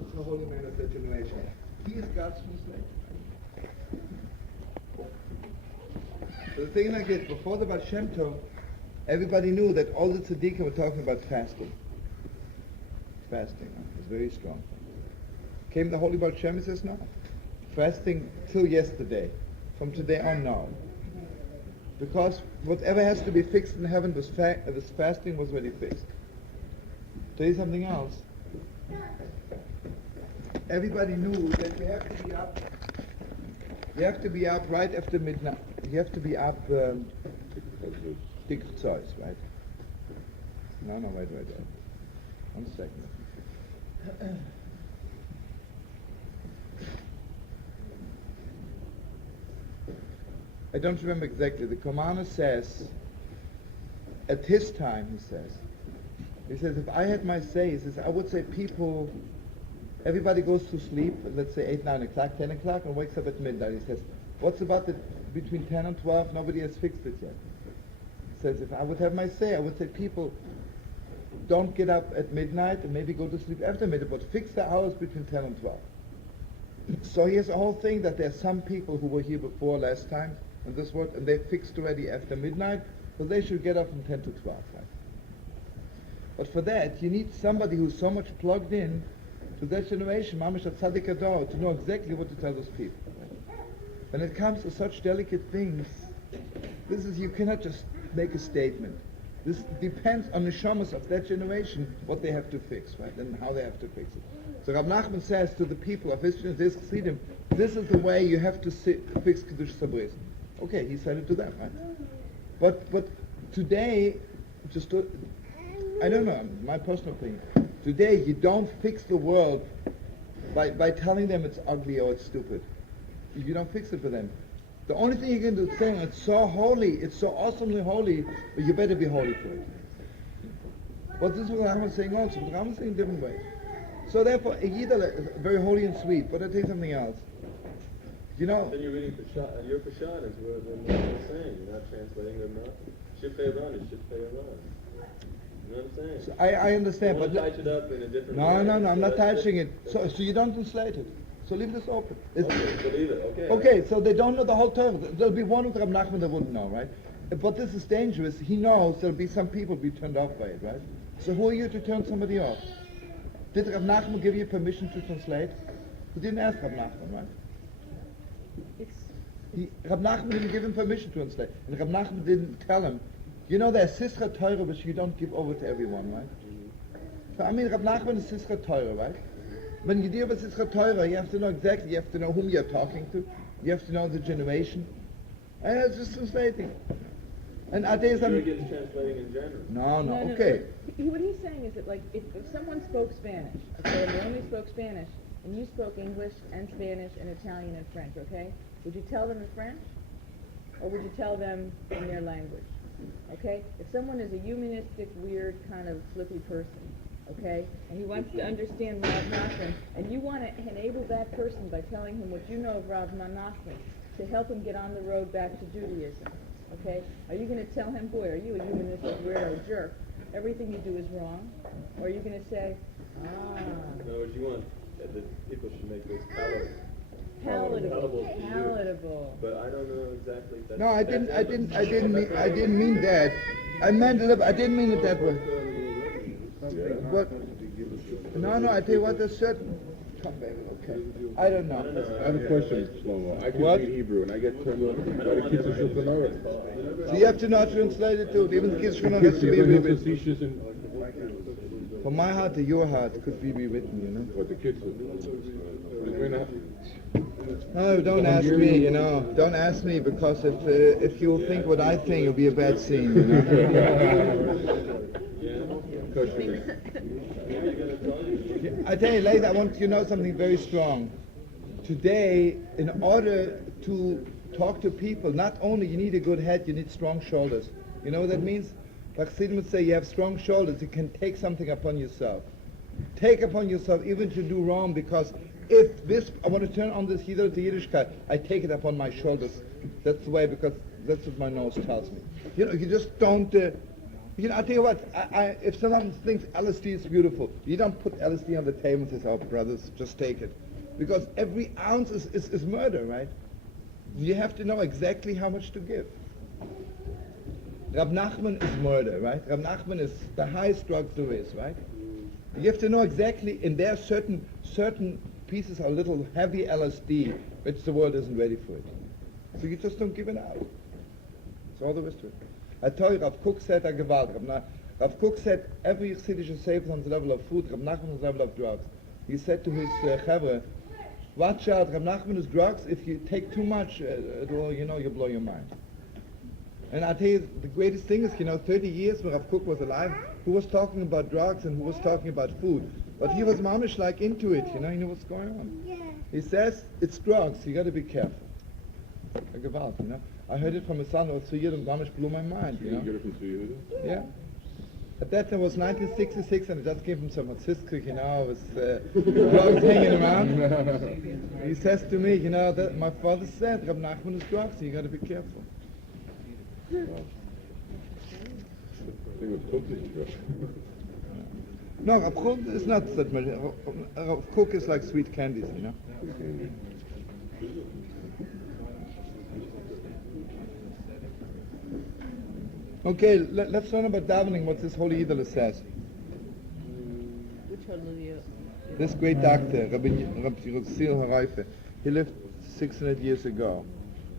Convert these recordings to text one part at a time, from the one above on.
the holy man of that generation. He is God's translation. So the thing like this, before the Baal Shem Tov, everybody knew that all the tzaddikim were talking about fasting. Fasting is very strong. Came the holy Baal Shem, he says no. Fasting till yesterday. From today on, no. Because whatever has to be fixed in heaven, this fasting was already fixed. Tell you something else. Everybody knew that you have to be up. You have to be up right after midnight. You have to be up Dick Zeus, right? No, wait. 1 second. I don't remember exactly. The commander says, at his time, he says, if I had my say, he says, I would say people, everybody goes to sleep, let's say 8, 9 o'clock, 10 o'clock, and wakes up at midnight. He says, what's about between 10 and 12? Nobody has fixed it yet. He says, if I would have my say, I would say people don't get up at midnight and maybe go to sleep after midnight, but fix the hours between 10 and 12. So here's a whole thing that there are some people who were here before last time, and this word, and they fixed already after midnight, so they should get up from 10 to 12, right? But for that, you need somebody who's so much plugged in to that generation, Mamish Tzaddik Ador, to know exactly what to tell those people. Right? When it comes to such delicate things, you cannot just make a statement. This depends on the shamas of that generation, what they have to fix, right, and how they have to fix it. So Rabbi Nacman says to the people of his Chassidim, this is the way you have to fix Kiddush Sabris. Okay, he said it to them, right? But today, I don't know, my personal opinion, today you don't fix the world by telling them it's ugly or it's stupid. You don't fix it for them. The only thing you can do is saying it's so holy, it's so awesomely holy, but you better be holy for it. But this is what Ram was saying also, but Ram was saying a different way. So therefore, Yidel, very holy and sweet, but I'll tell you something else. You know... Then you're reading Peshat, your Peshat is what they're saying, you're not translating them now. Shifei Ran is Shifei Ran. You know what I'm saying? So I understand, but... touch it up in a different way. No, I'm not touching it. So you don't translate it. So leave this open. Okay, so leave it, okay. Okay, so they don't know the whole Torah. There'll be one with Rabbi Nacman that wouldn't know, right? But this is dangerous. He knows there'll be some people be turned off by it, right? So who are you to turn somebody off? Did Rabbi Nacman give you permission to translate? You didn't ask Rabbi Nacman, right? Rabbi Nacman didn't give him permission to translate. And Rabbi Nacman didn't tell him, you know there's Sisra Torah which you don't give over to everyone, right? So I mean, Rabbi Nacman is Sisra Torah, right? When you deal with Sisra Torah, you have to know exactly, you have to know whom you're talking to, you have to know the generation. And it's just translating. And I tell you something... You're against translating in general. No, okay. What he's saying is that, like, if someone spoke Spanish, okay, and they only spoke Spanish, and you spoke English and Spanish and Italian and French, okay, would you tell them in French? Or would you tell them in their language? Okay? If someone is a humanistic, weird, kind of flippy person, okay, and he wants to understand Rav Nachman, and you want to enable that person by telling him what you know of Rav Nachman to help him get on the road back to Judaism, okay? Are you going to tell him, boy, are you a humanistic weirdo jerk? Everything you do is wrong? Or are you going to say, No, what you want, the people should make this palatable. But I don't know exactly if that's... No, I didn't mean that. I didn't mean it that way. But no, I tell you what, there's certain... Come back, okay. I don't know. I have a question, Shlomo. I can read Hebrew, and I get turned on by the kids of Shulchan. So you have to know how to translate it too. Even the kids should know has to be rewritten. From my heart to your heart could be rewritten, you know. What the kids No, don't ask me, you know. Don't ask me, because if you'll think what I think, it'll be a bad scene, you know. I tell you later, I want you to know something very strong. Today, in order to talk to people, not only you need a good head, you need strong shoulders. You know what that means? Like Chassidim would say, you have strong shoulders, you can take something upon yourself. Take upon yourself even to do wrong, because if this, I want to turn on this Yiddish to Yiddishkeit, I take it upon my shoulders. That's the way, because that's what my nose tells me. You know, you just don't, You know, I tell you what, if someone thinks LSD is beautiful, you don't put LSD on the table and say, oh, brothers, just take it. Because every ounce is murder, right? You have to know exactly how much to give. Rab נחman is murder, right? Rab נחman is the highest drug there is, right? You have to know exactly, and there are certain pieces of little heavy LSD, which the world isn't ready for it. So you just don't give it out. That's all there is to it. I tell you, Rav Kook said, Rav Kook said, every Chassidish Sefer on the level of food, Rab נחman on the level of drugs. He said to his Chavre, watch out, Rab נחman is drugs, if you take too much, it'll, you'll blow your mind. And I tell you, the greatest thing is, 30 years when Rav Kook was alive, who was talking about drugs and who was talking about food. But he was mamish like into it, he knew what's going on. He says, it's drugs, you got to be careful. A gewalt, I heard it from a son who was 3 years and mamish blew my mind, You get it from Sweden? Yeah. At that time it was 1966 and I just came from San Francisco, with drugs hanging around. He says to me, that my father said, Rab נחman is drugs, so you got to be careful. I think it was cookies. No, Rav Kook is not that much. Rav Kook is like sweet candies, Okay, let's learn about davening, what this holy Idol says. Which hallelujah? This great doctor, Rabbi Yechiel Haraife, he lived 600 years ago.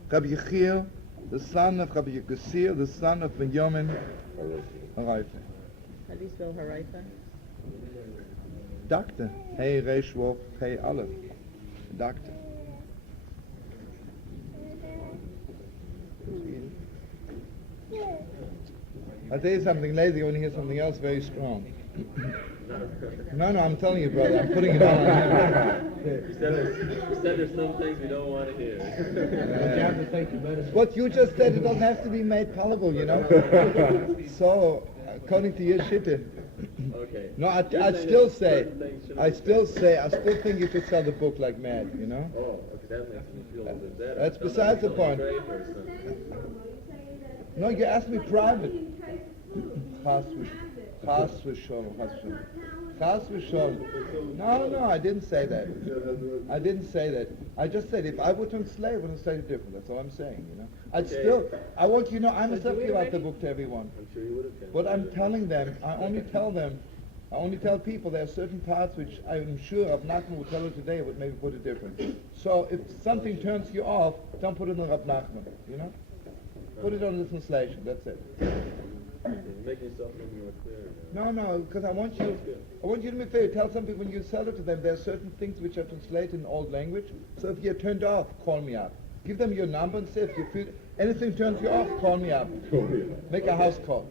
Rabbi Yechiel, the son of Rabbi Yechiel, the son of Benjamin Haraife. How do you spell Haraifa? Doctor. Hey, Reish, Wolf, Hey, Aleph. Doctor. I'll tell you something lazy when you hear something else very strong. No, I'm telling you, brother. I'm putting it on him. You said there's some things we don't want to hear. What you just said, it doesn't have to be made palatable, So, according to your shitte. Okay. No, I still think you should sell the book like mad, Oh, okay, that makes me feel a little bit better. That's besides the point. No, you asked me private. Chas v'sholom. No, I didn't say that. I just said if I were to enslave, I would say it different. That's all I'm saying, I want you to know, I myself give out the book to everyone. I'm sure you would have. But I'm telling them, I only tell people there are certain parts which I'm sure Rab נחman would tell you today would maybe put it different. So if something turns you off, don't put it on Rab נחman, Put it on the translation, that's it. Make yourself a little more clear. No, because I want you to be fair. Tell some people when you sell it to them, there are certain things which are translated in old language. So if you're turned off, call me up. Give them your number and say if you feel anything turns you off, call me up. Make a house call.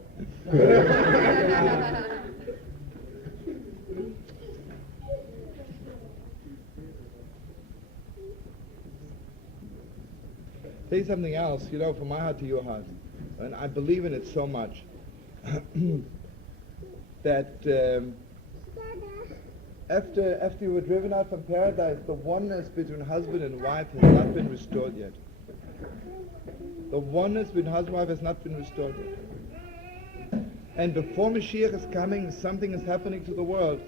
Say something else, from my heart to your heart. And I believe in it so much that after you were driven out from paradise, the oneness between husband and wife has not been restored yet. The oneness between husband and wife has not been restored yet. And before Mashiach is coming, something is happening to the world.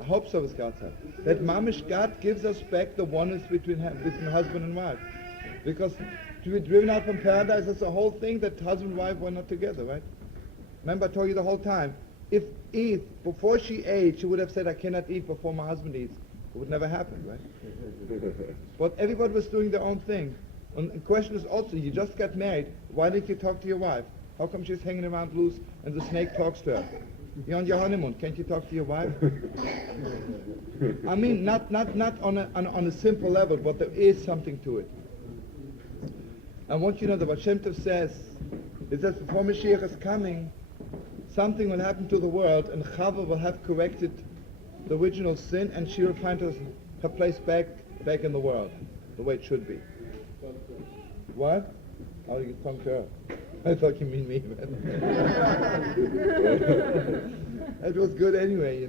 I hope so, as God said. That Mamish God gives us back the oneness between husband and wife. Because to be driven out from paradise, that's the whole thing that husband and wife were not together, right? Remember I told you the whole time, if Eve, before she ate, she would have said, I cannot eat before my husband eats. It would never happen, right? But everybody was doing their own thing. And the question is also, you just got married, why didn't you talk to your wife? How come she's hanging around loose and the snake talks to her? You're on your honeymoon, can't you talk to your wife? I mean, not on a simple level, but there is something to it. I want you to know that what Shem Tov says is that before Mashiach is coming, something will happen to the world, and Chava will have corrected the original sin, and she will find her place back in the world, the way it should be. What? How do you come to her? I thought you mean me. That was good anyway,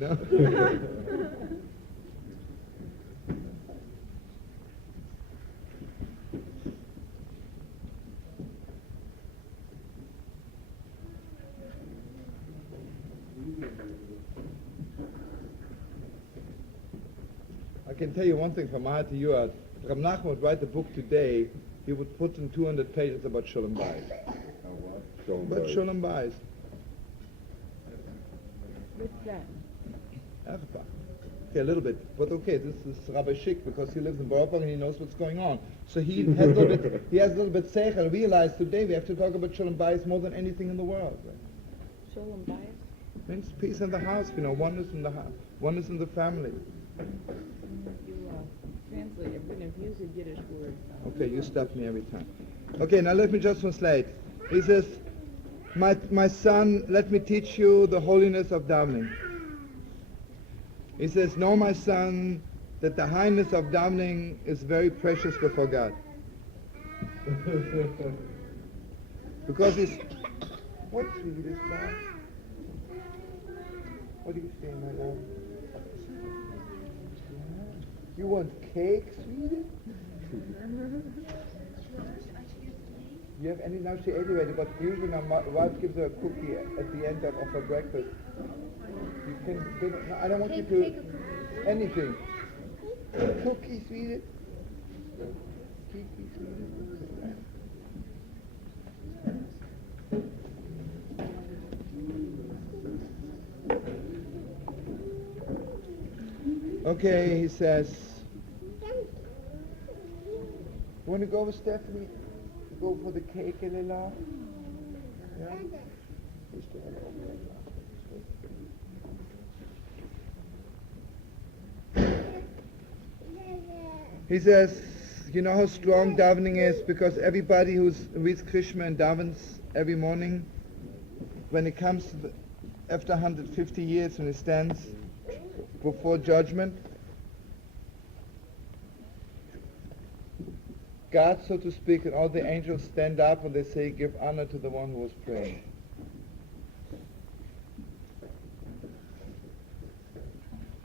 can tell you one thing from my heart to your heart. If Rabbi Nacman would write a book today, he would put in 200 pages about Shalom Bayis. About Shalom Bayis. What's that? Carlebach. Okay, a little bit. But okay, this is Rabbi Schick because he lives in Borobach and he knows what's going on. So he has a little bit, seichel, realized today we have to talk about Shalom Bayis more than anything in the world. Right? Shalom Bayis? Means peace in the house, oneness in the house, oneness in the family. You translate. I'm going to use a Yiddish word. Okay, you stop me every time. Okay, now let me just translate. He says, my son, let me teach you the holiness of davening. He says, know, my son, that the highness of davening is very precious before God. Because he's... What's this guy? What are you saying, my love? You want cake, sweetie? You have any? Now she ate already, but usually my wife gives her a cookie at the end of her breakfast. You can. No, I don't want you to. Anything. Cookie, sweetie. Cookie, sweetie. Okay, he says. You want to go with Stephanie? Go for the cake, Elila? Yeah? He says, you know how strong davening is? Because everybody who reads Krishma and davens every morning, when it comes to after 150 years, when he stands before judgment, God, so to speak, and all the angels stand up and they say, give honor to the one who was praying.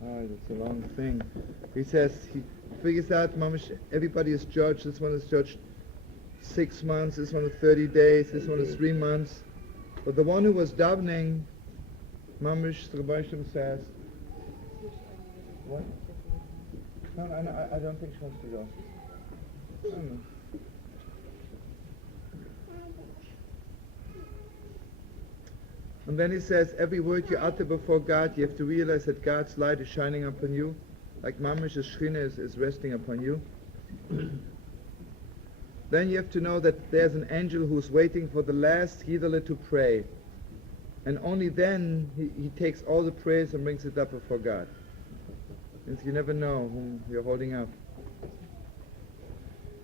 Oh, that's a long thing. He says, he figures out, mamish, everybody is judged. This one is judged 6 months, this one is 30 days, this one is 3 months. But the one who was davening, mamish, the Rabbi says, what? No, I don't think she wants to go. And then he says, every word you utter before God, you have to realize that God's light is shining upon you, like Mamish's Shechina is resting upon you. Then you have to know that there's an angel who's waiting for the last Yidale to pray. And only then he takes all the prayers and brings it up before God. Since you never know whom you're holding up.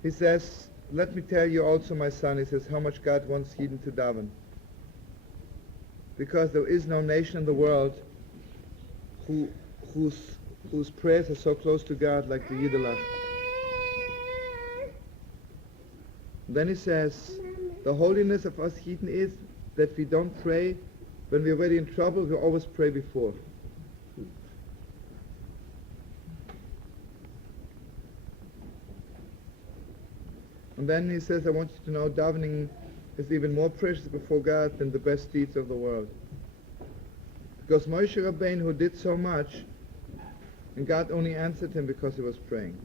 He says, let me tell you also, my son, he says, how much God wants Yidden to daven. Because there is no nation in the world whose prayers are so close to God like the Yiddelach. Then he says, the holiness of us Yidden is that we don't pray when we're already in trouble, we always pray before. And then he says, I want you to know davening is even more precious before God than the best deeds of the world. Because Moshe Rabbeinu, who did so much, and God only answered him because he was praying.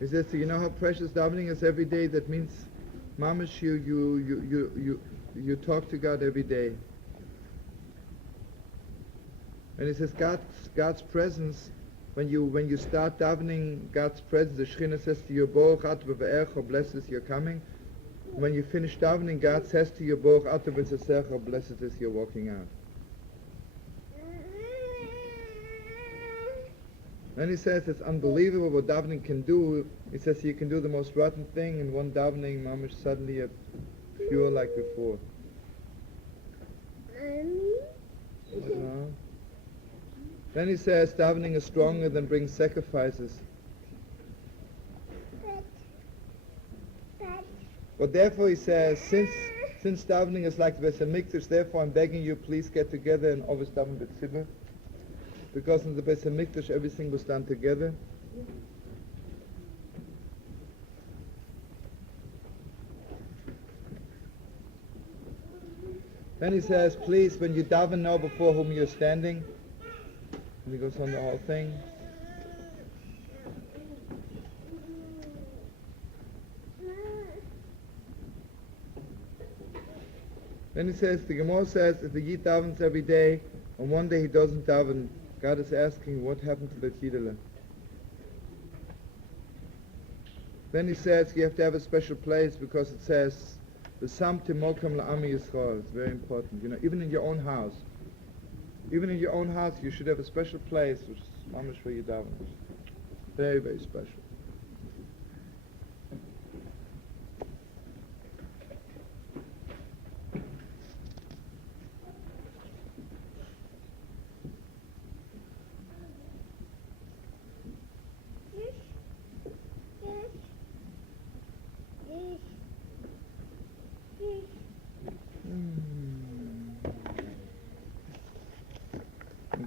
He says, so you know how precious davening is every day? That means, mamash, you talk to God every day. And he says, God's presence, when you start davening, God's presence, the Shechina says to you, Baruch Ata B'Ve'echa, blessed is your coming. When you finish davening, God says to you, Baruch Ata B'Tzesecha, blessed is your walking out. Then he says it's unbelievable what davening can do. He says you can do the most rotten thing, and one davening, mamish, suddenly you're pure like before. Then he says davening is stronger than bring sacrifices. But therefore he says, since davening is like the Beis HaMikdash, therefore I'm begging you, please get together and always daven b'tzibur. Because in the Beis HaMikdash everything was done together. Then he says, please, when you daven, know before whom you're standing. And he goes on the whole thing. Then he says, the Gemara says, if the Yid davens every day, and one day he doesn't daven, God is asking, what happened to that Yidele? Then he says, you have to have a special place, because it says, the Sam Timokam La'ami Yisrael. It's very important. You know, even in your own house. Even in your own house, you should have a special place, which is mamish for your daven. Very, very special.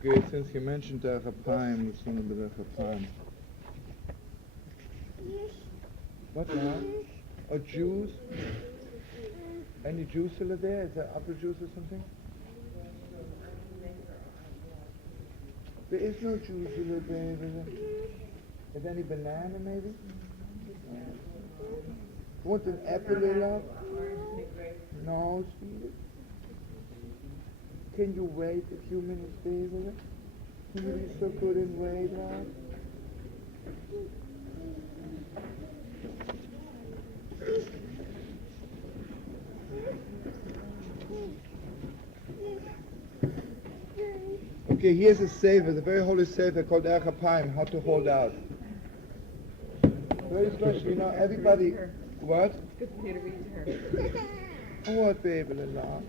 Okay, since you mentioned the Chapaim, let's learn a bit of Chapaim. What now? Oh, Jews? Any Jews still there? Is there apple juice or something? There is no juice still there. Is there any banana maybe? Want an apple, love? No, sweetie. Can you wait a few minutes, baby? Can you be so good and wait, love? Okay, here's a sefer, the very holy sefer called Chapaim, how to hold out. Very special, you know, everybody... What? It's good for you to read to her. What, baby, love?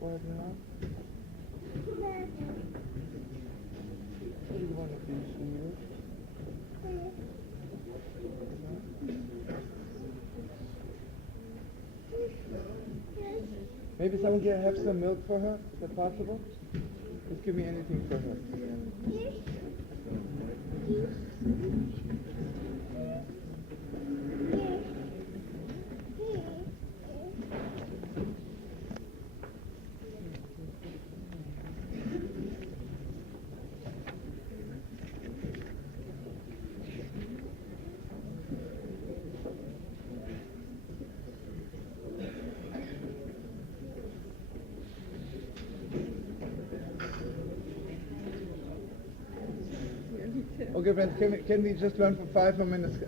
What now? What do you want to do, sweetie? Maybe someone can have some milk for her? Is that possible? Just give me anything for her. Okay, friends, can we just learn for 5 more minutes?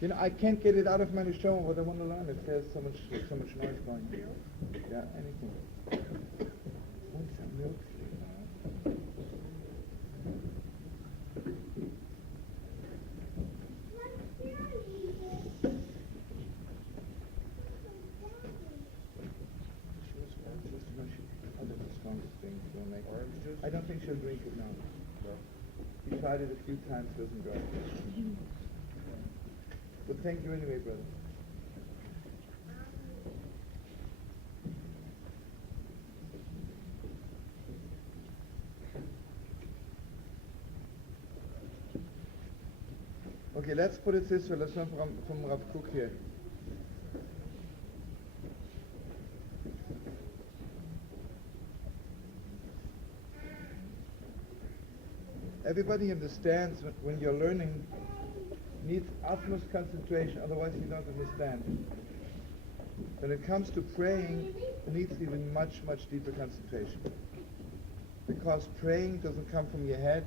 You know, I can't get it out of my Shlomo, what I want to learn. It says so much noise going. Yeah, anything. Want some milk? I don't think she'll drink it now. He tried it a few times, doesn't go. But thank you anyway, brother. Okay, let's put it this way. Let's learn from Rav Kook here. Everybody understands when you're learning needs utmost concentration, otherwise you don't understand. When it comes to praying, it needs even much deeper concentration. Because praying doesn't come from your head,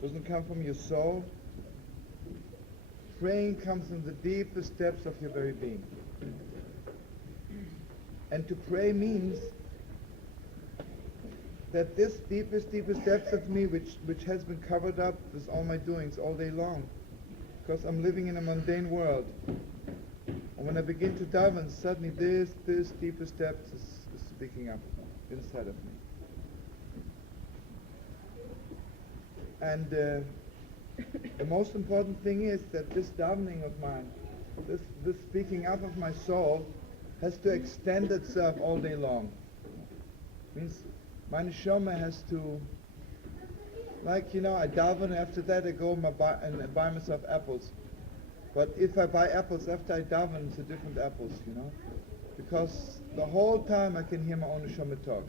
doesn't come from your soul. Praying comes from the deepest depths of your very being. And to pray means that this deepest depths of me, which has been covered up with all my doings all day long, because I'm living in a mundane world. And when I begin to daven, suddenly this deepest depth is speaking up inside of me. And the most important thing is that this davening of mine, this speaking up of my soul, has to extend itself all day long. Means my neshama has to, like, you know, I daven, after that I go and buy myself apples. But if I buy apples after I daven, it's a different apples, you know? Because the whole time I can hear my own neshama talk.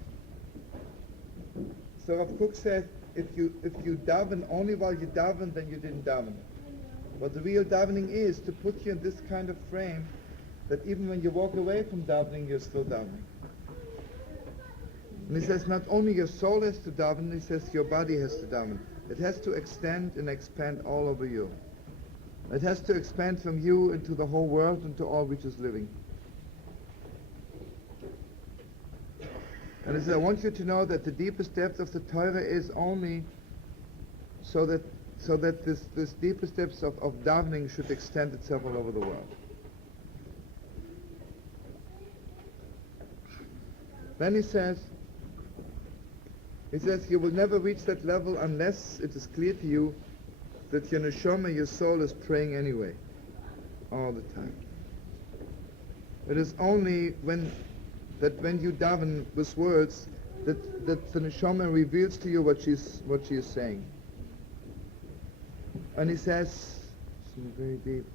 So Rav Kook said, if you daven only while you daven, then you didn't daven. But the real davening is to put you in this kind of frame that even when you walk away from davening, you're still davening. And he says not only your soul has to daven, he says your body has to daven. It has to extend and expand all over you. It has to expand from you into the whole world, into all which is living. And he says, I want you to know that the deepest depth of the Torah is only so that this deepest depths of davening should extend itself all over the world. Then he says, you will never reach that level unless it is clear to you that your neshama, your soul, is praying anyway, all the time. It is only when you daven with words that the neshama reveals to you what she is saying. And he says, very deep,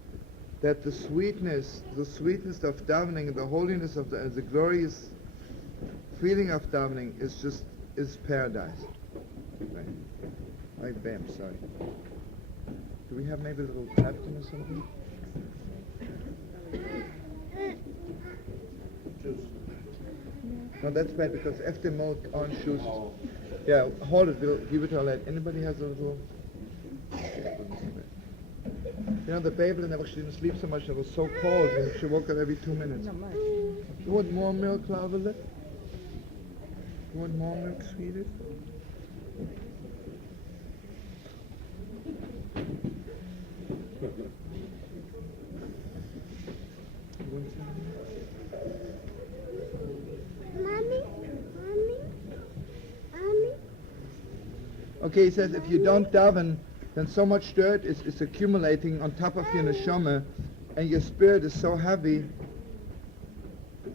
that the sweetness of davening, and the holiness of the glorious feeling of davening is paradise. Right. Bam, sorry. Do we have maybe a little napkin or something? No, that's bad because after milk orange juice. Yeah, hold it. We'll give it to Aled. Anybody has a little? You know, the baby never, she didn't sleep so much. It was so cold. She woke up every 2 minutes. Not much. You want more milk, Lavelle? You want more milk, sweetie? Okay, he says if you don't daven, then so much dirt is accumulating on top of your neshama, and your spirit is so heavy.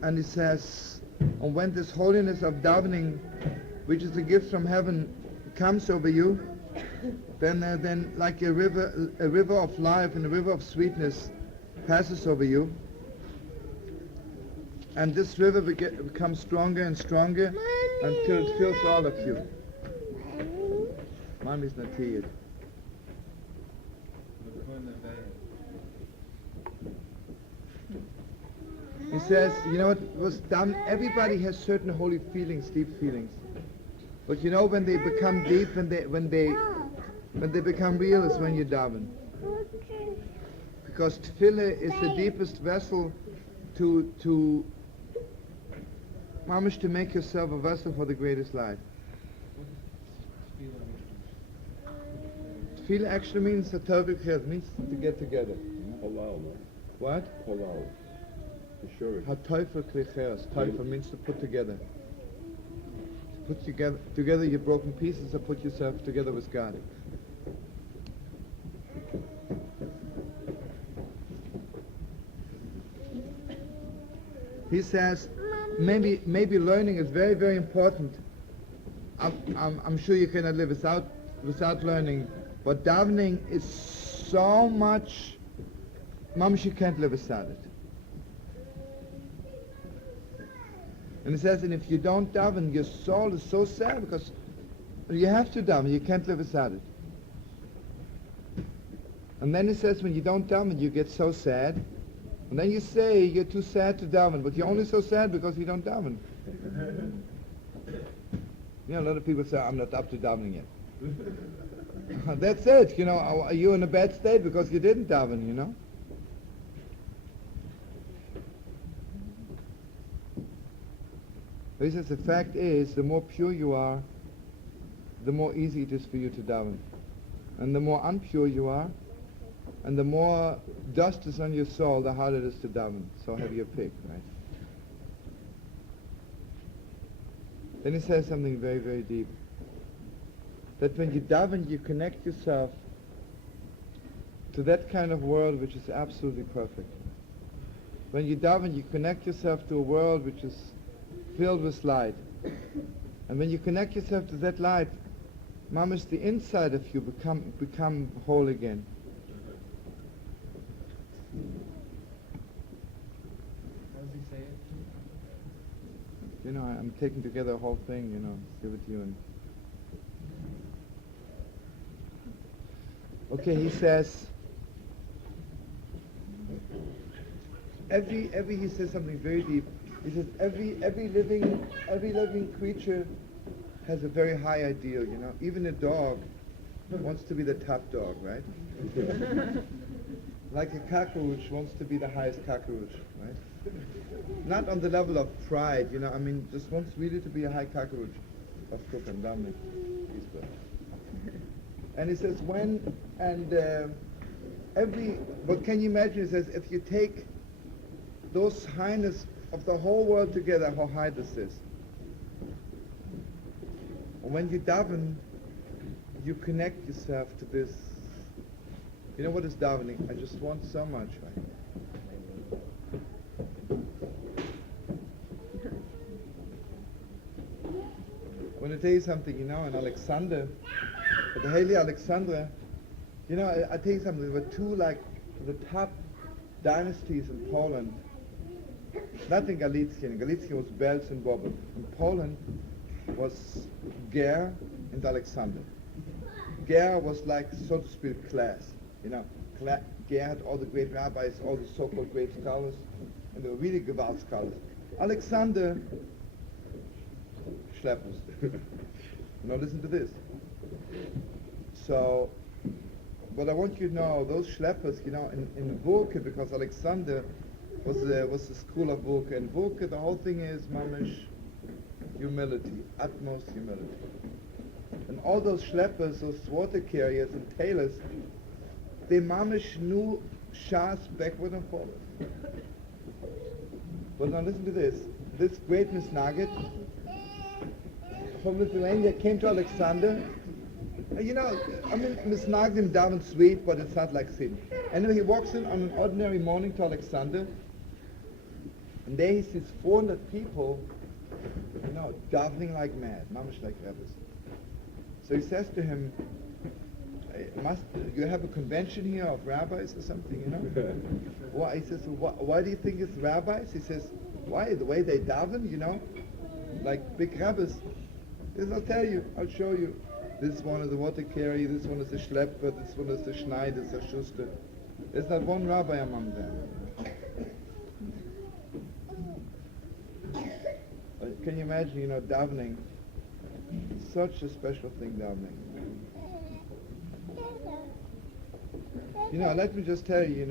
And he says, and when this holiness of davening, which is a gift from heaven, comes over you, then like a river of life and a river of sweetness passes over you, and this river becomes stronger and stronger until it fills all of you. Mommy's not here yet. He says, you know what was done? Everybody has certain holy feelings, deep feelings. But you know when they become deep, when they become real is when you daven. Because tefillah is the deepest vessel to mamish, to make yourself a vessel for the greatest light. Tefillah actually means it means to get together. Halal. What? Halal. Sure. Ha'toifer klicheres. Toifer means to put together. To put together your broken pieces, to put yourself together with God. He says, maybe learning is very, very important. I'm sure you cannot live without learning, but davening is so much. Mamish, you can't live without it. And he says, and if you don't daven, your soul is so sad because you have to daven. You can't live without it. And then he says, when you don't daven, you get so sad. And then you say you're too sad to daven, but you're only so sad because you don't daven. You know, a lot of people say, I'm not up to davening yet. That's it, you know. Are you in a bad state because you didn't daven, you know? He says the fact is, the more pure you are, the more easy it is for you to daven. And the more impure you are, and the more dust is on your soul, the harder it is to daven. So have your pick, right? Then he says something very, very deep. That when you daven, you connect yourself to that kind of world which is absolutely perfect. When you daven, you connect yourself to a world which is filled with light. And when you connect yourself to that light, mamish, the inside of you become whole again. I'm taking together a whole thing, give it to you. Okay, he says, he says something very deep. He says every living creature has a very high ideal, Even a dog wants to be the top dog, right? Like a cockroach wants to be the highest cockroach, right? Not on the level of pride, just wants really to be a high cockroach. And he says but can you imagine, he says, if you take those highness of the whole world together, how high this is. And when you daven, you connect yourself to this. You know what is davening? I just want so much, right? I want to tell you something, in Alexander, at the Holy Alexandra, I tell you something, there were two, the top dynasties in Poland. Not in Galicia. In Galicia was Belz and Bobek. In Poland was Ger and Alexander. Ger was like, so to speak, class. Ger had all the great rabbis, all the so-called great scholars, and they were really Gewalt scholars. Alexander, schleppers. Now listen to this. So, what I want you to know, those schleppers, in Wurke, because Alexander was the school of Wurke, and Wurke, the whole thing is mamish humility, utmost humility. And all those schleppers, those water carriers and tailors, they mamish knew Shas backward and forward. But now listen to this. This great Misnagid from Lithuania came to Alexander. Misnagdim daven sweet, but it's not like sin. Anyway, he walks in on an ordinary morning to Alexander, and there he sees 400 people, davening like mad, mamish like rabbis. So he says to him, you have a convention here of rabbis or something, Why? He says, why do you think it's rabbis? He says, why? The way they daven, like big rabbis. He says, I'll tell you, I'll show you. This one is the water carrier, this one is the schlepper, this one is the schneider, the schuster. There's not one rabbi among them. Can you imagine, davening? Such a special thing, davening. Let me just tell you,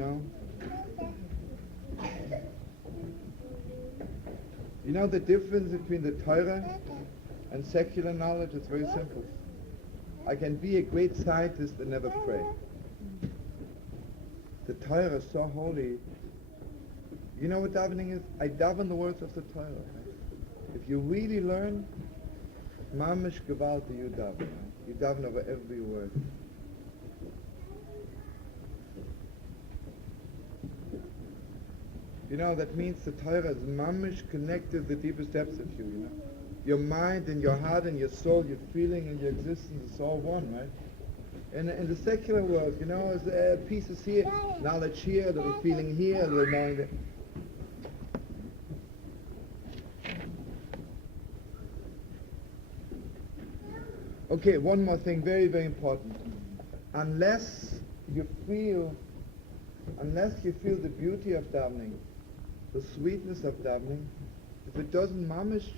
the difference between the Torah and secular knowledge is very simple. I can be a great scientist and never pray. The Torah is so holy. You know what davening is? I daven the words of the Torah. If you really learn, mamish gewalt you daven. You daven over every word. That means the Torah is mamish connected to the deepest depths of you, Your mind and your heart and your soul, your feeling and your existence is all one, right? In the secular world, there's pieces here, knowledge here, a little feeling here, a little knowing there. Okay, one more thing, very, very important. Unless you feel the beauty of davening, the sweetness of davening, if it doesn't mamish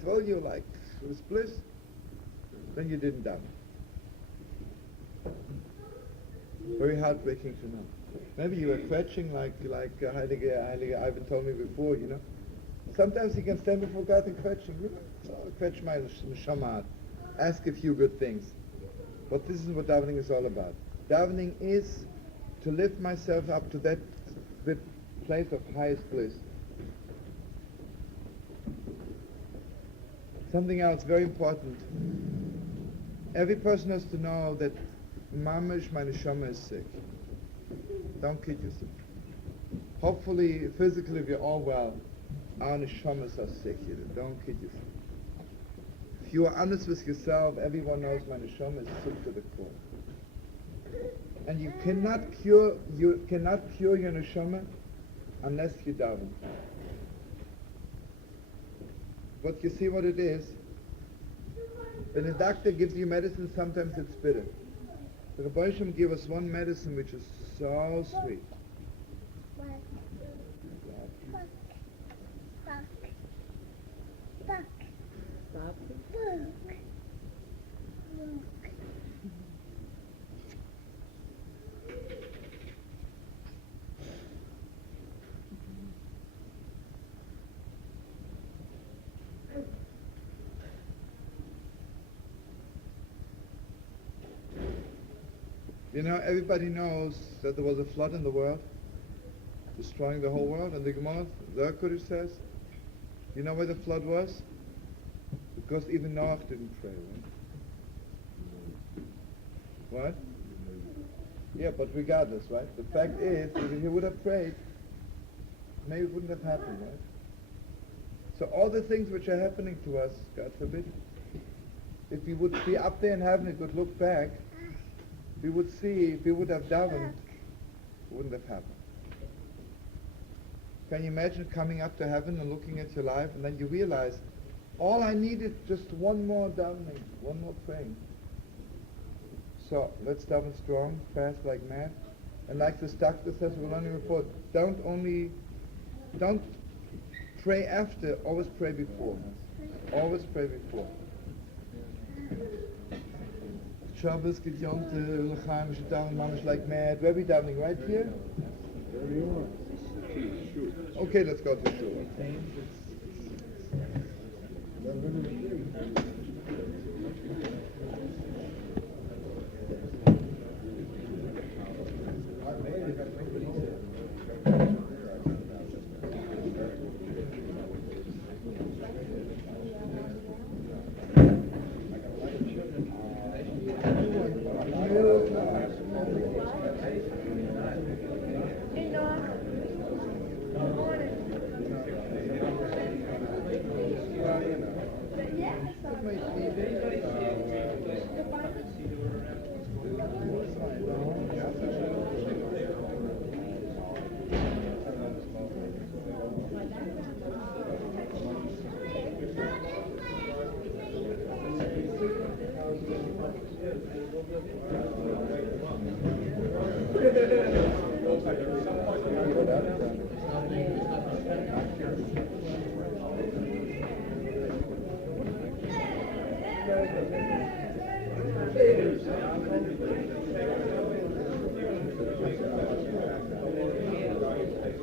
thrill you like with bliss, then you didn't daven. Very heartbreaking to know. Maybe you were quetching like Heilige Ivan told me before, Sometimes you can stand before God and quetching, quetch my neshama, ask a few good things. But this is what davening is all about. Davening is to lift myself up to that place of highest bliss. Something else very important. Every person has to know that mamish, my neshama is sick. Don't kid yourself. Hopefully, physically, we're all well. Our neshamas are sick. Don't kid yourself. If you are honest with yourself, everyone knows my neshama is sick to the core. And you cannot cure your neshama unless you daven. But you see what it is? When a doctor gives you medicine, sometimes it's bitter. The Rabbi Shem gave us one medicine which is so sweet. You know, everybody knows that there was a flood in the world, destroying the whole world, and the Gemara, the Kodesh says, you know why the flood was? Because even Noah didn't pray, right? What? Yeah, but regardless, right? The fact is, if he would have prayed, maybe it wouldn't have happened, right? So all the things which are happening to us, God forbid, if we would be up there in heaven and could look back, we would see, if we would have davened, it wouldn't have happened. Can you imagine coming up to heaven and looking at your life, and then you realize, all I needed just one more davening, one more praying. So let's daven strong, fast like mad, and like this doctor says, we'll only report, don't pray after, always pray before. Always pray before. Shabbos, Gidjonte, L'chaim, should daven mamish like mad. Where are we davening? Right here? Okay, let's go to shul.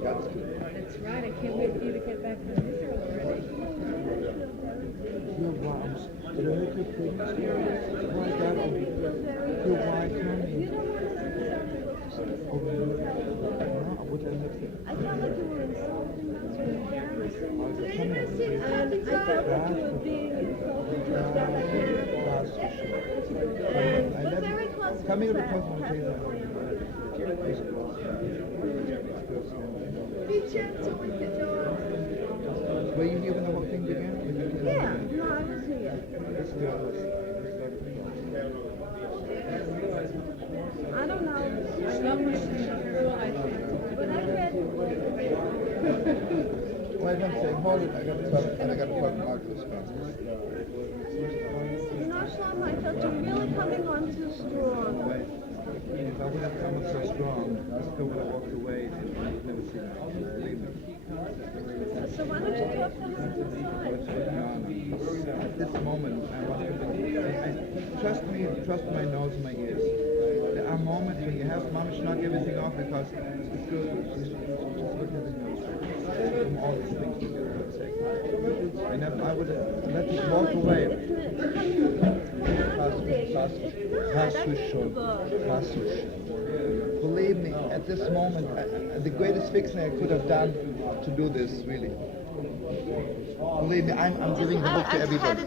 That's right. I can't wait for you to get back from Israel already. Your wives, did I make you think? Why that? Your wife, mommy. Oh, no, what did I make you? I felt like you were insulting, that's really embarrassing. Oh, come here. And I felt like you were being insulted to us that I can't. And we're very close to Come here the because I'm fact. going to Be gentle with the dog. Were you here when the whole thing began? Yeah, no, I was here. Let's go. I don't know. Shlomo should be cool, I think. But I read. Wait one second, hold it. I got to talk, and I got to talk to Marcus. You know, Shlomo, I felt you really coming on too strong. Wait. If I would have come up so strong, this girl would have walked away and you'd never seen her. Believe me. So why don't you talk to her on the What's side? going on? At this moment, I must have been... Trust me, trust my nose and my ears. There are moments when you have mamish knock everything off because it's good. She's just everything else. From all these things we do. And if I would have let it walk away. Believe me, at this moment, the greatest fixing I could have done to do this, really. Believe me, I'm giving the book to everybody.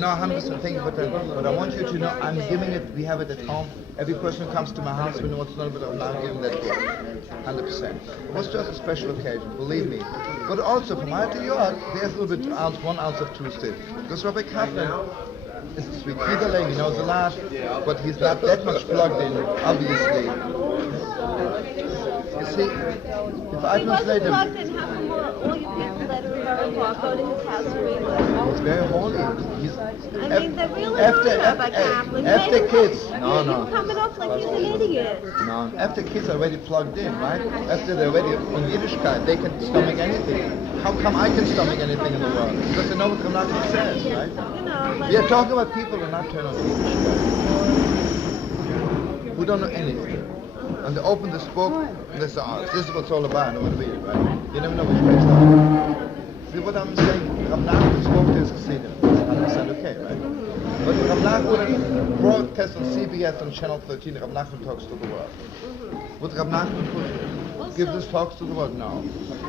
No, 100% thank you for that. But I want you to know, I'm giving it, we have it at home. Every person who comes to my house, we know what's not, but I'm now giving that book. 100%. It was just a special occasion, believe me. But also, from my to your heart, there's a little bit, 1 ounce of truth there. Because Rabbi Kaplan is a sweet Yiddler, he knows a lot, but he's not that much plugged in, obviously. You see, if I translate him... All you people that are Carlebach, go to his house and read it. It's very holy. He's, I mean, they're really holy Rabbi Catholic. after kids, no. You're coming off like he's an idiot. No, after kids are already plugged in, right? After they're already in Yiddishkeit, they can stomach anything. How come I can stomach anything in the world? Because they know what Nacman says, right? You know, like... You're talking about people who are not turned on Yiddishkeit. Who don't know anything. And they open this book, and they say, this is what it's all about, I don't want to read it, right? You never know which way it's going. See what I'm saying? Rabbi Nacman spoke to his Chassidim. It's 100% okay, right? But Rabbi Nacman broadcast on CBS on Channel 13, Rabbi Nacman talks to the world. Would Rabbi Nacman give this talks to the world? No.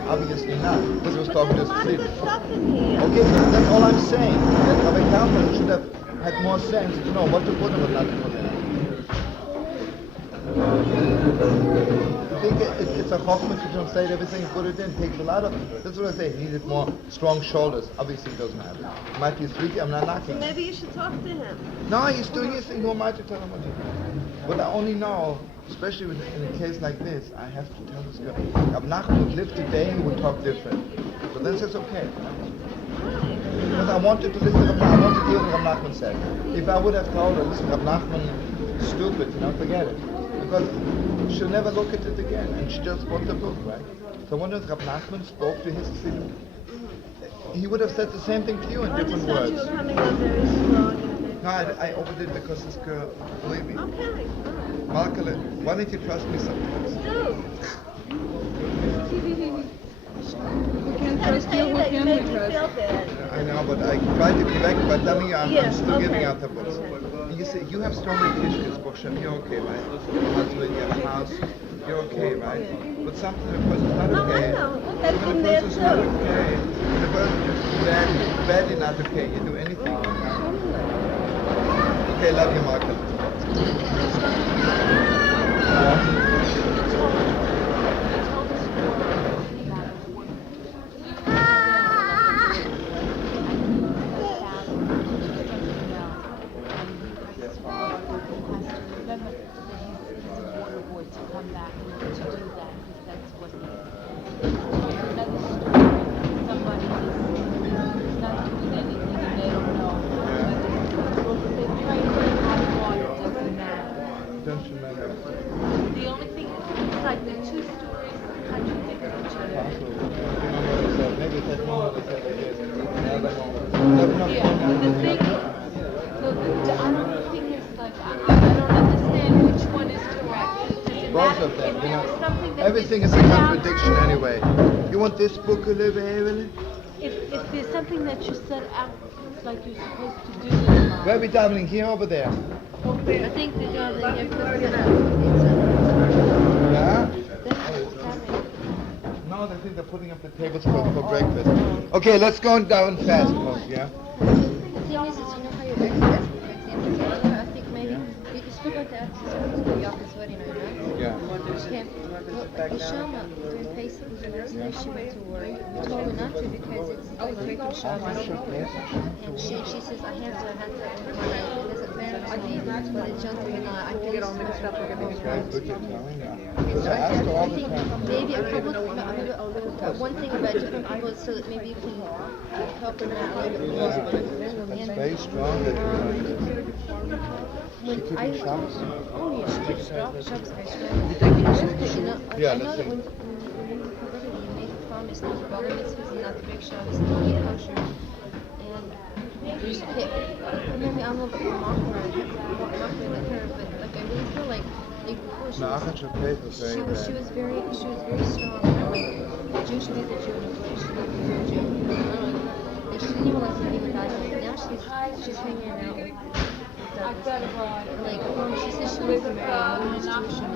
Obviously not. Because he was talking to his Chassidim. Okay, so that's all I'm saying. That Rabbi Catholic should have had more sense to know what to put in and not to put in. I think it's a chokhmah to translate everything and put it in. It takes a lot of... That's what I say. He needed more strong shoulders. Obviously he doesn't have it. He might be streaky. I'm not knocking. Maybe you should talk to him. No, he's doing his thing. Who am I to tell him what to do? But I only know, especially in a case like this, I have to tell this girl. If נחman would live today, he would talk different. But then it's okay. Because I wanted to listen to Rabbi נחman. I wanted to hear what Rabbi נחman said. If I would have told her, listen, Rabbi נחman, stupid, forget it. Because she'll never look at it again, and she just bought the book, right? So I wonder if Rabbi נחman spoke to his Chassidim. He would have said the same thing to you in different words. I just thought you were coming up very strong. No, I overdid because this girl, believe me. Okay, Markele, why don't you trust me sometimes? no. We can't trust you, what can we trust? I know, but I tried to correct, but telling you I'm still giving okay. out the books. You say, you have strong Kishkis, Bokshem, you're okay, right? Husband, you have a house, you're okay, right? But something the person's not okay. I know. That's When been the there person's not too. okay, when the person's just badly not okay, you do anything. Okay, love you, Markele. Everything is a contradiction anyway. You want this book a little bit? If there's something that you set out like you're supposed to do, Where are we davening? Here or over there? I think they're davening Yeah? No, they think they're putting up the tables for breakfast. Okay, let's go and down fast, folks, yeah? The thing is, you know how your breakfast, for example, together, I think maybe you still got to ask the Yaak's wedding, right? Yeah. Okay. Well, Shlomo, during Pesach, was the last night she went to work. We told her not to because it's like breaking Shabbos. And she says, I have to. There's a plan to me, but it's just, I can get all mixed up. That's good you're telling me. Because I ask her all the time. Maybe a couple, one thing about different people so that maybe you can help them out a little bit more. That's very strong that you're like this. She keeping Shabbos? Oh yeah, she keeps Shabbos very strong. Yeah, I know let's that see. when you make a promise not to bother mitzvahs and not to break Shabbos and to eat kosher, and you just pick. Maybe I'm a little bit more mocking with her, but like I really feel like before she was very strong. Like Jewish means that you're an Jewish. And she didn't even like to be with guys. Now she's hanging out with like she says she wants to marry a Jewish man.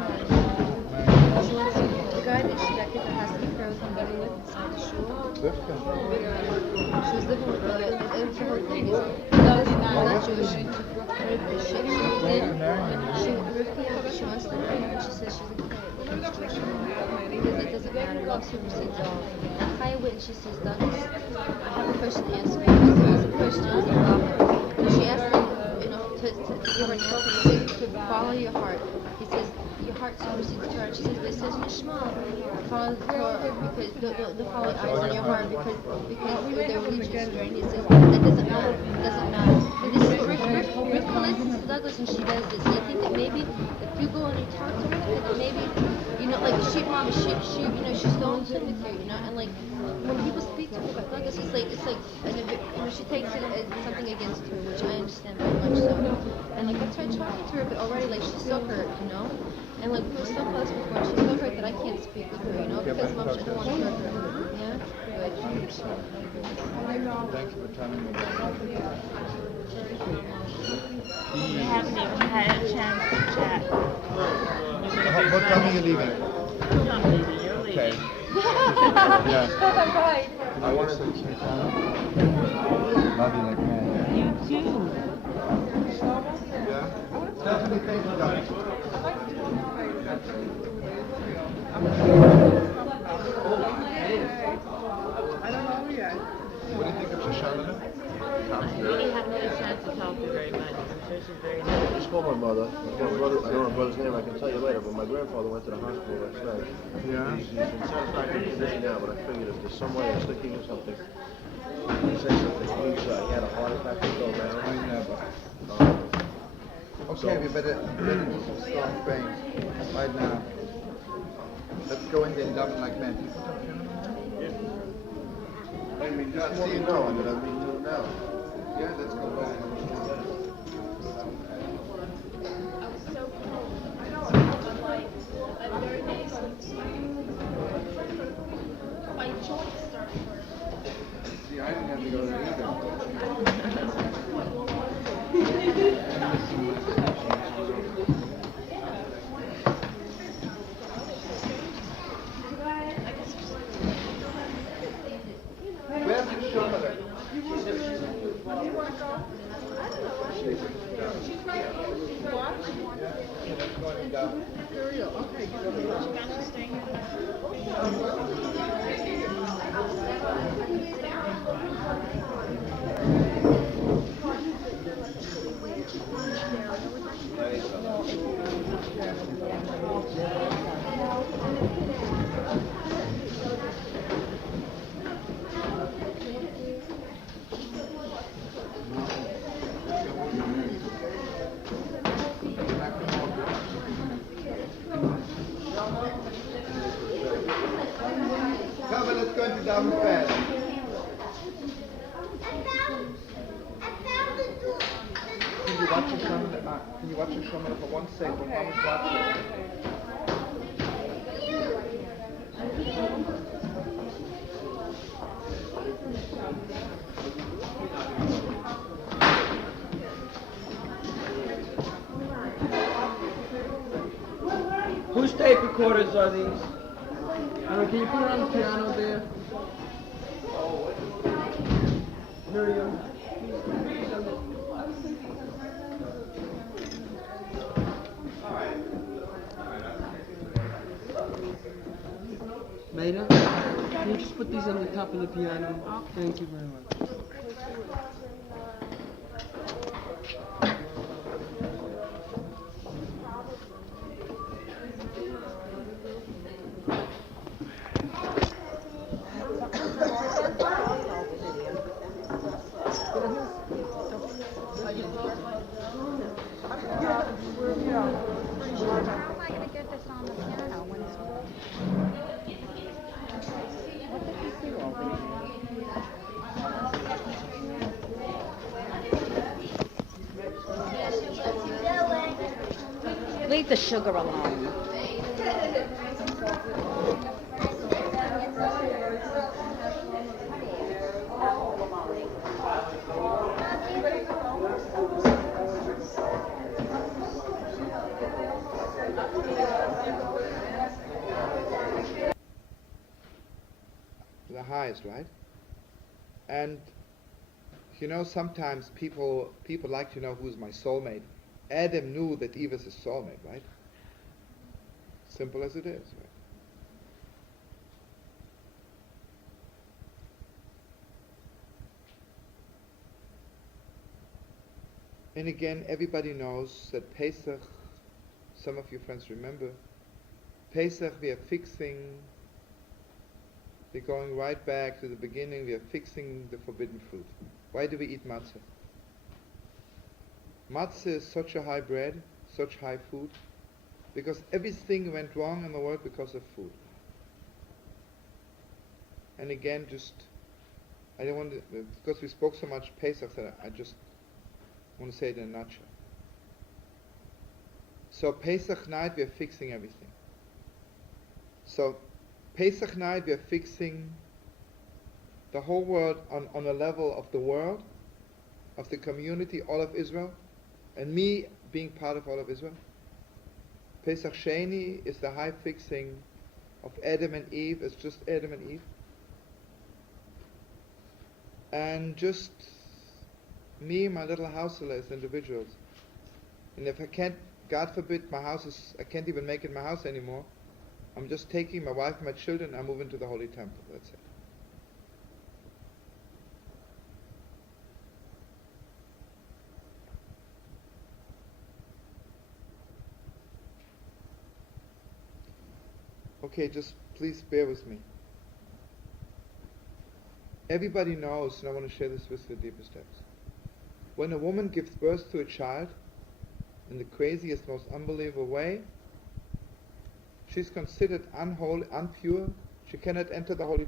She wants the guy that she got the house to be with and living with inside the shul. She was living with the whole thing is not Jewish. She wants to marry her and she says she's okay. Because it doesn't matter, long story proceeds all. Chaya went and she says, Douglas, I have a question to ask you. It's a question, it's a problem. She asked him, to give her an answer. He said, to follow your heart. He says, your heart supersedes Torah. And she says, but it says in the Shema, follow the Torah because the follow eyes on your heart because they're religious, right? It says that doesn't matter. It doesn't matter. And this is Rick listens to Douglas and she does this. And I think that maybe if you go and you talk to her, that maybe, like she she's going to with you, and like when people speak to her about Douglas, it's like she takes it as something against her, which I understand very much so. And like I tried talking to her, but already like she's so hurt, and like we were so close before, she's so hurt that I can't speak to her, because Mom, I don't want to hurt her. Yeah, good. Thank you for telling me that. We haven't even had a chance to chat. What time are you leaving? I'm not leaving, you're leaving. Okay. Yeah. Right. I want to say love you like man. You too. Yeah? Stephanie, thank you, darling. I don't know yet. What do you think of Shoshana? I really haven't had a chance to talk to her very much. I'm sure she's very nice. I just called my mother. I don't know my brother's name. I can tell you later. But my grandfather went to the hospital last night. Yeah? He's in satisfactory condition now. But I figured if there's some way of sticking or something, he said something. He had a heart attack to go down. I never. Okay, we better do some strong things right now. Let's go in there and dump like men. I mean, just so you know, that I mean, do now. Yeah, let's go back. I was so cold. I know. I'm like, I'm very nice. My joints start hurting. See, I didn't have to go there either. Where's the shoulder? You want to go? I don't know. She's right here. She's what? Yeah, let's go and down. For real. Okay, give me one. She got to stay here. Come on, let's go into down fast. Can you watch the show for 1 second? I was watching. Whose tape recorders are these? Can you put it on the piano there? Miriam. Maida, can you just put these on the top of the piano? Thank you very much. Leave the sugar alone. The highest, right? And sometimes people like to know who's my soulmate. Adam knew that Eve is his soulmate, right? Simple as it is, right? And again, everybody knows that Pesach, some of you friends remember, Pesach we are fixing, we're going right back to the beginning, we are fixing the forbidden fruit. Why do we eat matzah? Matzah is such a high bread, such high food, because everything went wrong in the world because of food. And again, I don't want to, because we spoke so much Pesach, that I just want to say it in a nutshell. So Pesach night we are fixing everything. So Pesach night we are fixing the whole world on a level of the world, of the community, all of Israel, and me being part of all of Israel. Pesach Sheni is the high fixing of Adam and Eve. It's just Adam and Eve. And just me, my little house as individuals. And if I can't, God forbid, I can't even make it my house anymore, I'm just taking my wife and my children and I'm moving to the Holy Temple. That's it. Okay, just please bear with me. Everybody knows, and I want to share this with the deepest depths. When a woman gives birth to a child, in the craziest, most unbelievable way, she's considered unholy, impure. She cannot enter the Holy